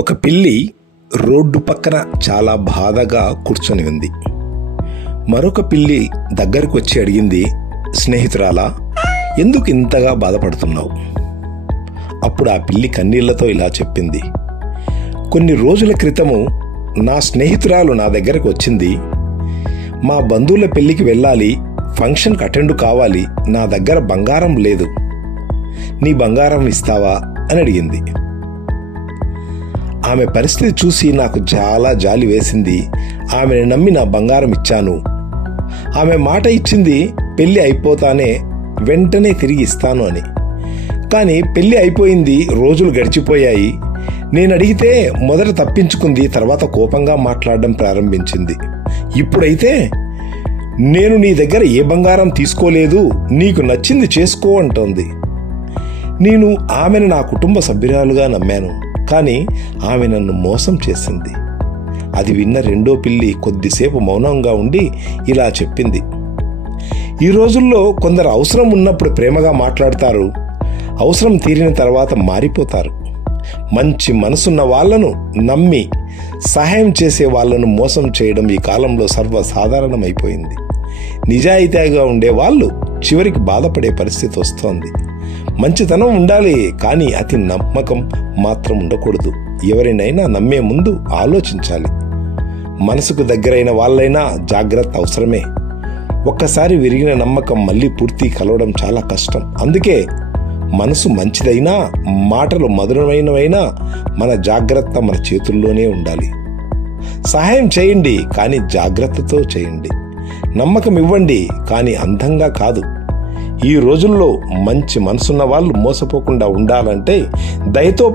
ఒక పిల్లి రోడ్డు పక్కన చాలా బాధగా కూర్చొని ఉంది. మరొక పిల్లి దగ్గరకు వచ్చి అడిగింది, స్నేహితురాలా, ఎందుకు ఇంతగా బాధపడుతున్నావు? అప్పుడు ఆ పిల్లి కన్నీళ్లతో ఇలా చెప్పింది, కొన్ని రోజుల క్రితము నా స్నేహితురాలు నా దగ్గరకు వచ్చింది. మా బంధువుల పెళ్లికి వెళ్ళాలి, ఫంక్షన్కి అటెండ్ కావాలి, నా దగ్గర బంగారం లేదు, నీ బంగారం ఇస్తావా అని అడిగింది. ఆమె పరిస్థితి చూసి నాకు చాలా జాలి వేసింది. ఆమెను నమ్మి నా బంగారం ఇచ్చాను. ఆమె మాట ఇచ్చింది పెళ్ళి అయిపోతానే వెంటనే తిరిగి ఇస్తాను అని. కానీ పెళ్ళి అయిపోయింది, రోజులు గడిచిపోయాయి. నేను అడిగితే మొదట తప్పించుకుంది, తర్వాత కోపంగా మాట్లాడడం ప్రారంభించింది. ఇప్పుడైతే నేను నీ దగ్గర ఏ బంగారం తీసుకోలేదు, నీకు నచ్చింది చేసుకో అంటోంది. నేను ఆమెను నా కుటుంబ సభ్యురాలుగా నమ్మాను, కానీ ఆమె నన్ను మోసం చేసింది. అది విన్న రెండో పిల్లి కొద్దిసేపు మౌనంగా ఉండి ఇలా చెప్పింది, ఈ రోజుల్లో కొందరు అవసరం ఉన్నప్పుడు ప్రేమగా మాట్లాడతారు, అవసరం తీరిన తర్వాత మారిపోతారు. మంచి మనసున్న వాళ్లను నమ్మి సహాయం చేసే వాళ్లను మోసం చేయడం ఈ కాలంలో సర్వసాధారణమైపోయింది. నిజాయితీగా ఉండే వాళ్ళు చివరికి బాధపడే పరిస్థితి వస్తోంది. మంచితనం ఉండాలి, కానీ అతి నమ్మకం మాత్రం ఉండకూడదు. ఎవరినైనా నమ్మే ముందు ఆలోచించాలి. మనసుకు దగ్గరైన వాళ్ళైనా జాగ్రత్త అవసరమే. ఒక్కసారి విరిగిన నమ్మకం మళ్ళీ పూర్తి కలవడం చాలా కష్టం. అందుకే మనసు మంచిదైనా, మాటలు మధురమైనవైనా మన జాగ్రత్త మన చేతుల్లోనే ఉండాలి. సహాయం చేయండి, కానీ జాగ్రత్తతో చేయండి. నమ్మకం ఇవ్వండి, కానీ అందంగా కాదు. ఈ రోజుల్లో మంచి మనసున్న వాళ్ళు మోసపోకుండా ఉండాలంటే దయతో